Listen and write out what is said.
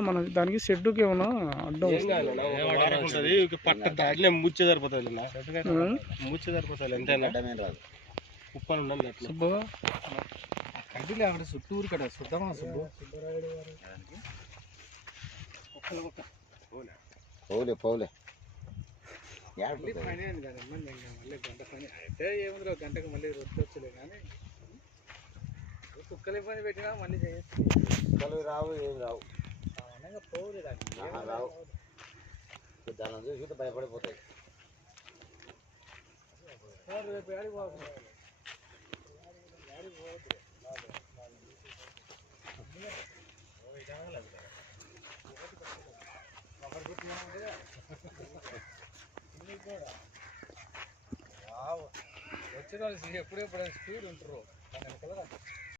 మన దానికి షెడ్డుకి ఏమన్నా అడ్డం పట్ట దాంట్లో ముచ్చే సరిపోతుంది ముచ్చే సరిపోతుంది ఎంతైనా ఉప్పని ఉండాలి సుబ్బు కడ్డీలు అక్కడ చుట్టూరు కడ శుద్ధమా సుబ్బు పోలే పోలే పని అయింది కదా మళ్ళీ గంట పని అయితే ఏముంది గంటకు మళ్ళీ వచ్చలే కానీ కుక్కలు ఇబ్బంది పెట్టినా మళ్ళీ చేయొచ్చు కుక్కలు రావు ఏమి రావు సామాన్యంగా పోలే రావు దాని చూసి భయపడిపోతాయి రేపు ఏడికి పోతుంది వచ్చిన వాళ్ళు ఎప్పుడెప్పుడు స్పీడ్ ఉంటారు